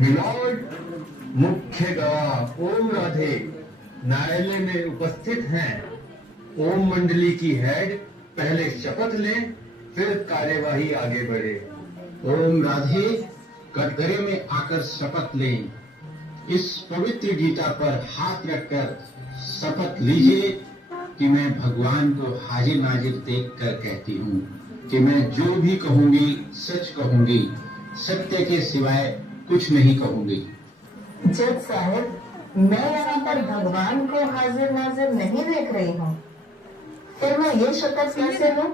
Lord मुख्य गवाह ओम राधे न्यायालय में उपस्थित हैं। ओम मंडली की हेड पहले शपथ लें, फिर कार्यवाही आगे बढ़े। ओम राधे कटघरे में आकर शपथ लें। इस पवित्र गीता पर हाथ रखकर शपथ लीजिए कि मैं भगवान को हाजिर नाजिर देखकर कहती हूँ कि मैं जो भी कहूंगी सच कहूंगी, सत्य के सिवाय कुछ नहीं कहूंगी। जज साहब, मैं यहाँ पर भगवान को हाजिर नाजिर नहीं देख रही हूँ, फिर मैं ये शपथ कैसे लूं?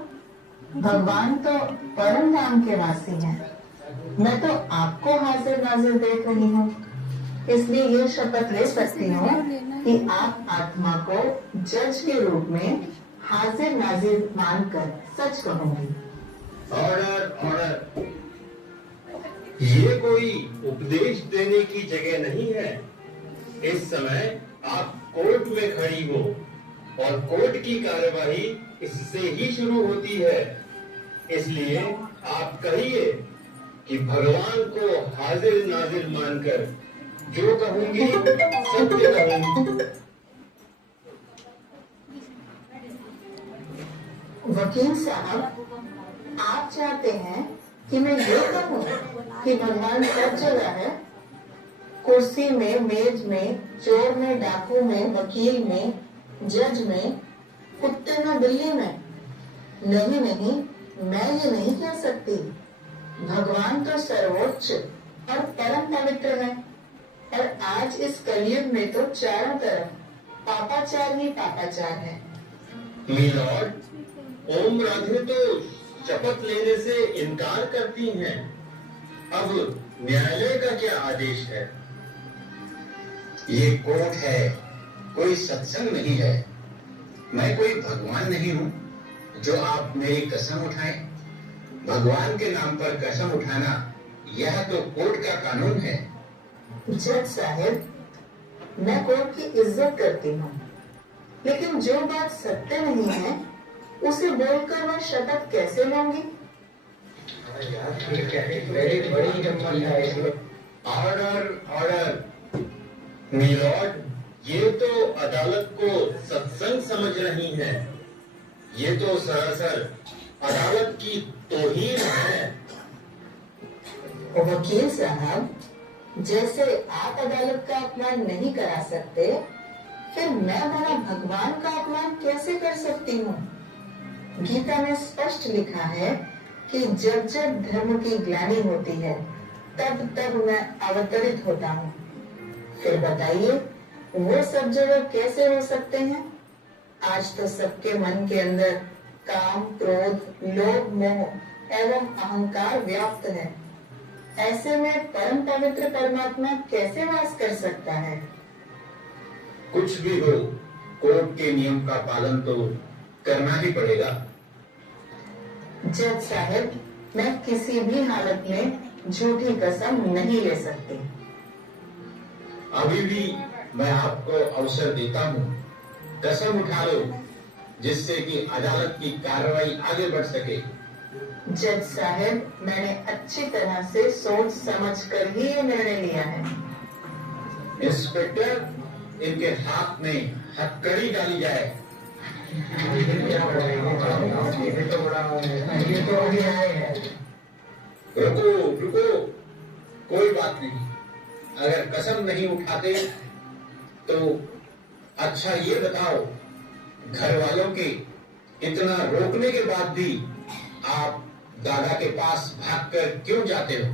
भगवान तो परम धाम के वासी हैं, मैं तो आपको हाजिर नाजिर देख रही हूँ, इसलिए ये शपथ ले सकती हूँ कि आप आत्मा को जज के रूप में हाजिर नाजिर मानकर सच कहूंगी। ऑर्डर ऑर्डर, ये कोई उपदेश देने की जगह नहीं है। इस समय आप कोर्ट में खड़ी हो और कोर्ट की कार्यवाही इससे ही शुरू होती है, इसलिए आप कहिए कि भगवान को हाजिर नाजिर मानकर जो कहूंगी सत्य कहूंगी। वकील साहब, आप चाहते हैं कि मैं ये कहूँ कि भगवान सब जगह है? कुर्सी में, मेज में, चोर में, डाकू में, वकील में, जज में, कुत्ते में, बिल्ली में? नहीं नहीं, मैं ये नहीं कह सकती। भगवान तो सर्वोच्च और परम पवित्र है, और आज इस कलयुग में तो चारों तरफ पापाचार ही पापाचार है। मिलॉर्ड, ओम राधे तो शपथ लेने से इनकार करती हैं। अब न्यायालय का क्या आदेश है? ये कोर्ट है, कोई सत्संग नहीं है। मैं कोई भगवान नहीं हूँ जो आप मेरी कसम उठाएं। भगवान के नाम पर कसम उठाना यह तो कोर्ट का कानून है। जज साहब, मैं कोर्ट की इज्जत करती हूँ, लेकिन जो बात सत्य नहीं है उसे बोलकर मैं शपथ कैसे लूंगी? ऑर्डर ऑर्डर, मिलॉर्ड, ये तो अदालत को सत्संग समझ रही हैं। ये तो सरासर अदालत की तौहीन है। वकील साहब, जैसे आप अदालत का अपमान नहीं करा सकते, फिर मैं भला भगवान का अपमान कैसे कर सकती हूँ? गीता में स्पष्ट लिखा है कि जब जब धर्म की ग्लानि होती है तब तब मैं अवतरित होता हूँ। फिर बताइए, वो सब जगह कैसे हो सकते हैं? आज तो सबके मन के अंदर काम, क्रोध, लोभ, मोह एवं अहंकार व्याप्त है। ऐसे में परम पवित्र परमात्मा कैसे वास कर सकता है? कुछ भी हो, कोर्ट के नियम का पालन तो करना ही पड़ेगा। जज साहब, मैं किसी भी हालत में झूठी कसम नहीं ले सकती। अभी भी मैं आपको अवसर देता हूँ, कसम उठा लो, जिससे कि अदालत की कार्रवाई आगे बढ़ सके। जज साहब, मैंने अच्छी तरह से सोच समझ कर ही ये निर्णय लिया है। इंस्पेक्टर, इनके हाथ में हथकड़ी डाली जाए। रुको रुको, कोई बात नहीं। अगर कसम नहीं उठाते तो अच्छा ये बताओ, घर वालों के इतना रोकने के बाद भी आप दादा के पास भागकर क्यों जाते हो?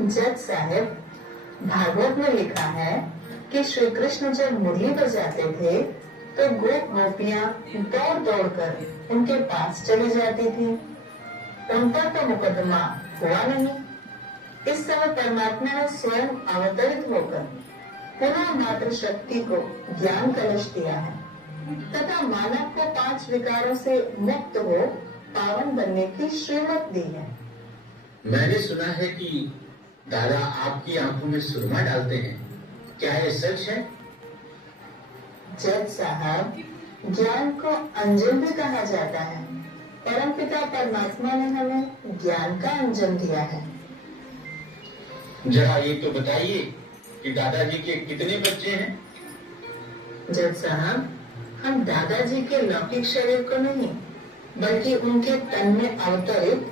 जज साहब, भागवत में लिखा है कि श्री कृष्ण जब मुरली बजाते थे तो गोप गोपियां दौड़ दौड़ कर उनके पास चली जाती थी। उन पर तो मुकदमा हुआ नहीं। इस समय परमात्मा ने स्वयं अवतरित होकर पुनः मातृ शक्ति को ज्ञान कलश दिया है तथा मानव को 5 विकारों से मुक्त हो पावन बनने की श्रीमत दी है। मैंने सुना है कि दादा आपकी आंखों में सुरमा डालते हैं, क्या ये सच है? जज साहब, ज्ञान को अंजन भी कहा जाता है। परमपिता परमात्मा ने हमें ज्ञान का अंजन दिया है। जरा ये तो बताइए कि दादाजी के कितने बच्चे हैं? जज साहब, हम दादाजी के लौकिक शरीर को नहीं बल्कि उनके तन में अवतरित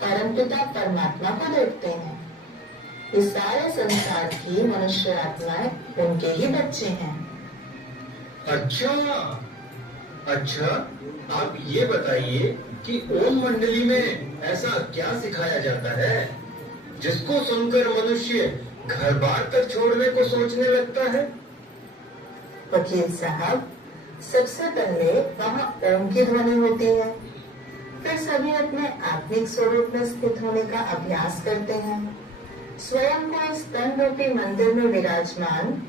परमपिता परमात्मा को देखते हैं। इस सारे संसार की मनुष्य आत्माएं उनके ही बच्चे हैं। अच्छा अच्छा, आप ये बताइए कि ओम मंडली में ऐसा क्या सिखाया जाता है जिसको सुनकर मनुष्य घर बार तक छोड़ने को सोचने लगता है? वकील साहब, सबसे पहले वहाँ ओम की ध्वनि होती है, फिर सभी अपने आत्मिक स्वरूप में स्थित होने का अभ्यास करते हैं। स्वयं को इस तन रूपी मंदिर में विराजमान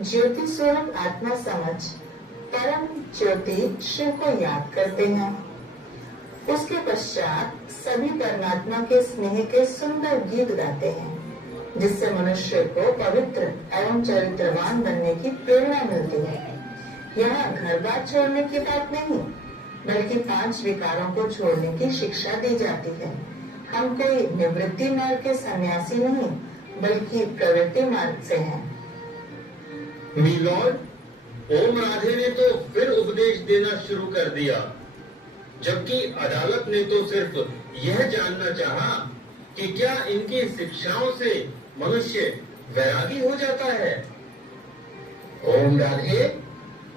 ज्योति स्वरूप आत्मा समझ परम ज्योति शिव को याद करते हैं। उसके पश्चात सभी परमात्मा के स्नेह के सुंदर गीत गाते हैं जिससे मनुष्य को पवित्र एवं चरित्रवान बनने की प्रेरणा मिलती है। यहाँ घर बार छोड़ने की बात नहीं बल्कि 5 विकारों को छोड़ने की शिक्षा दी जाती है। हम कोई निवृत्ति मार्ग के सन्यासी नहीं बल्कि प्रवृत्ति मार्ग से हैं। मिलॉर्ड, ओम राधे ने तो फिर उपदेश देना शुरू कर दिया, जबकि अदालत ने तो सिर्फ यह जानना चाहा कि क्या इनकी शिक्षाओं से मनुष्य वैरागी हो जाता है। ओम राधे,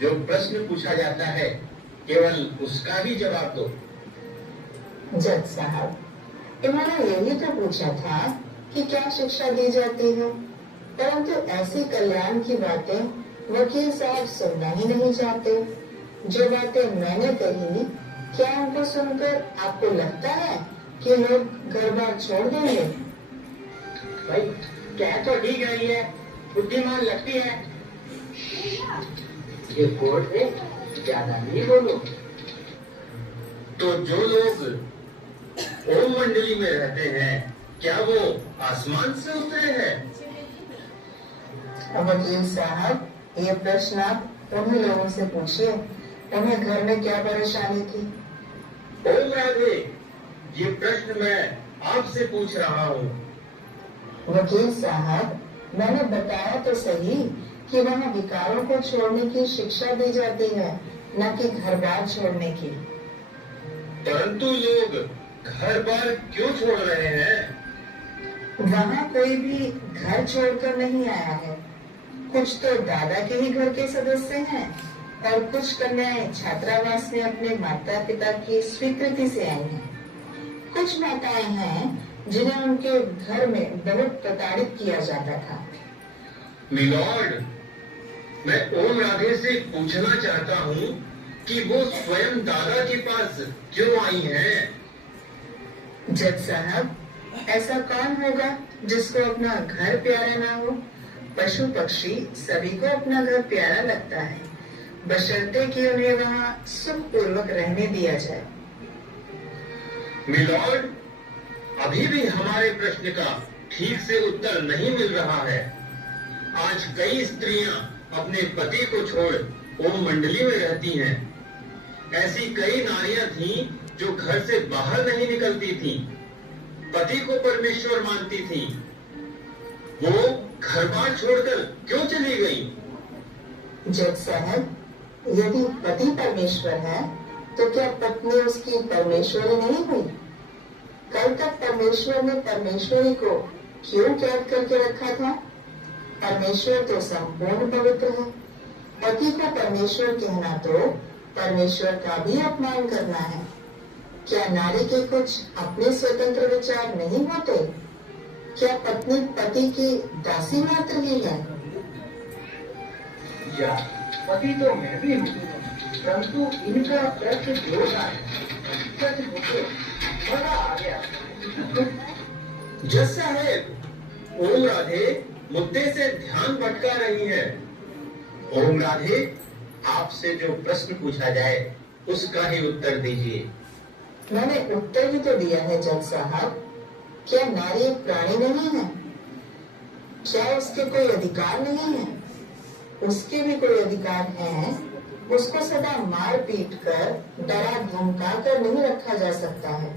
जो प्रश्न पूछा जाता है केवल उसका ही जवाब दो। जज साहब, इन्होंने यही तो पूछा था कि क्या शिक्षा दी जाती है, परंतु ऐसी कल्याण की बातें वकील साहब सुनना ही नहीं चाहते। जो बातें मैंने कही, क्या उनको सुनकर आपको लगता है कि लोग घर बार छोड़ देंगे? भाई क्या तो ठीक है, बुद्धिमान लगती है। ये कोर्ट में ज्यादा नहीं बोलो। तो जो लोग ओम मंडली में रहते हैं, क्या वो आसमान से उतरे हैं? वकील साहब, ये प्रश्न आप उन्हीं लोगों से पूछिए, उन्हें घर में क्या परेशानी थी। ओम राधे, ये प्रश्न मैं आपसे पूछ रहा हूँ। वकील साहब, मैंने बताया तो सही कि वहाँ विकारों को छोड़ने की शिक्षा दी जाती है, न कि घर बार छोड़ने की। परंतु लोग घर बार क्यों छोड़ रहे हैं? वहाँ कोई भी घर छोड़कर नहीं आया है। कुछ तो दादा के ही घर के सदस्य हैं और कुछ कन्याएं छात्रावास में अपने माता पिता की स्वीकृति से आई हैं। कुछ माताएं हैं जिन्हें उनके घर में बहुत प्रताड़ित किया जाता था। मिलॉर्ड, मैं ओम राधे से पूछना चाहता हूँ कि वो स्वयं दादा के पास क्यों आई हैं? जज साहब, ऐसा कौन होगा जिसको अपना घर प्यारा ना हो? पशु पक्षी सभी को अपना घर प्यारा लगता है, बशर्ते कि उन्हें वहाँ सुख पूर्वक रहने दिया जाए। मिलॉर्ड, अभी भी हमारे प्रश्न का ठीक से उत्तर नहीं मिल रहा है। आज कई स्त्रियां अपने पति को छोड़ ओम मंडली में रहती हैं। ऐसी कई नारियां थीं जो घर से बाहर नहीं निकलती थीं, पति को परमेश्वर मानती थीं। वो घर बार छोड़कर क्यों चली गई? जज साहब, यदि पति परमेश्वर है तो क्या पत्नी उसकी परमेश्वरी नहीं हुई? कल तक परमेश्वर ने परमेश्वरी को क्यों कैद करके रखा था? परमेश्वर तो संपूर्ण पवित्र है। पति को परमेश्वर कहना तो परमेश्वर का भी अपमान करना है। क्या नारी के कुछ अपने स्वतंत्र विचार नहीं होते? क्या पत्नी पति की दासी मात्र ही है? किया, पति तो मैं भी हूँ, परंतु इनका प्रश्न जोड़ा है, सच मुझे मजा आ गया। जज साहब, ओम राधे मुद्दे से ध्यान भटका रही है। ओम राधे, आपसे जो प्रश्न पूछा जाए उसका ही उत्तर दीजिए। मैंने उत्तर ही तो दिया है जज साहब। क्या नारी एक प्राणी नहीं है? क्या उसके कोई अधिकार नहीं है? उसके भी कोई अधिकार है। उसको सदा मार पीट कर, डरा धमका कर नहीं रखा जा सकता है।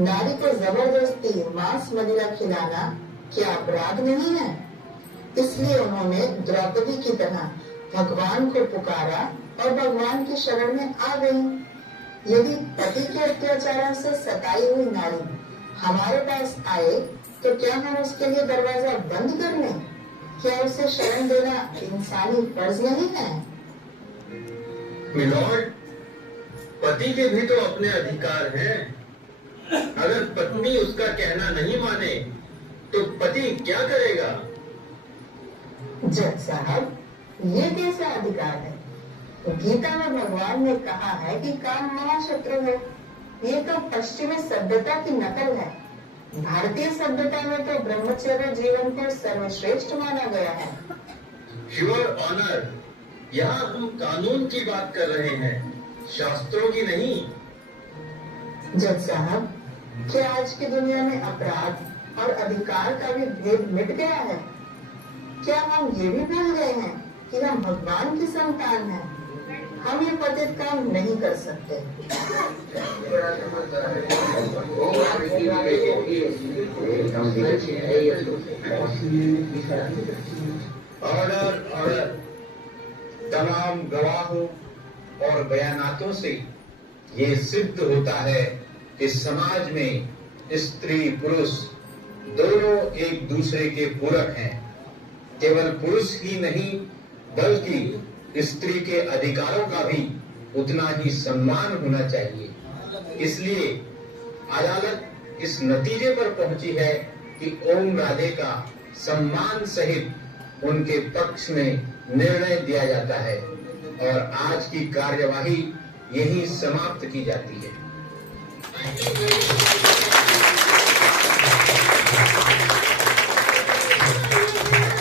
नारी को जबरदस्ती मांस मदिरा खिलाना क्या अपराध नहीं है? इसलिए उन्होंने द्रौपदी की तरह भगवान को पुकारा और भगवान की शरण में आ गई। यदि पति के अत्याचारों से सताई हुई नारी हमारे पास आए तो क्या हम उसके लिए दरवाजा बंद कर लें? क्या उसे शरण देना इंसानी फर्ज नहीं है? मिलॉर्ड, पति के भी तो अपने अधिकार हैं। अगर पत्नी उसका कहना नहीं माने तो पति क्या करेगा? जज साहब, ये कैसा अधिकार है? गीता में भगवान ने कहा है कि काम महाशत्रु है। ये तो पश्चिमी सभ्यता की नकल है। भारतीय सभ्यता में तो ब्रह्मचर्य जीवन को सर्वश्रेष्ठ माना गया है। योर ऑनर, यहाँ हम कानून की बात कर रहे हैं, शास्त्रों की नहीं। जज साहब, क्या आज की दुनिया में अपराध और अधिकार का भी भेद मिट गया है? क्या हम ये भी भूल गए हैं कि हम भगवान की संतान हैं? हम ये पतित काम नहीं कर सकते। Order order. तमाम गवाहों और बयानातों से ये सिद्ध होता है कि समाज में स्त्री पुरुष दोनों एक दूसरे के पूरक हैं। केवल पुरुष ही नहीं बल्कि स्त्री के अधिकारों का भी उतना ही सम्मान होना चाहिए। इसलिए अदालत इस नतीजे पर पहुंची है कि ओम राधे का सम्मान सहित उनके पक्ष में निर्णय दिया जाता है और आज की कार्यवाही यही समाप्त की जाती है।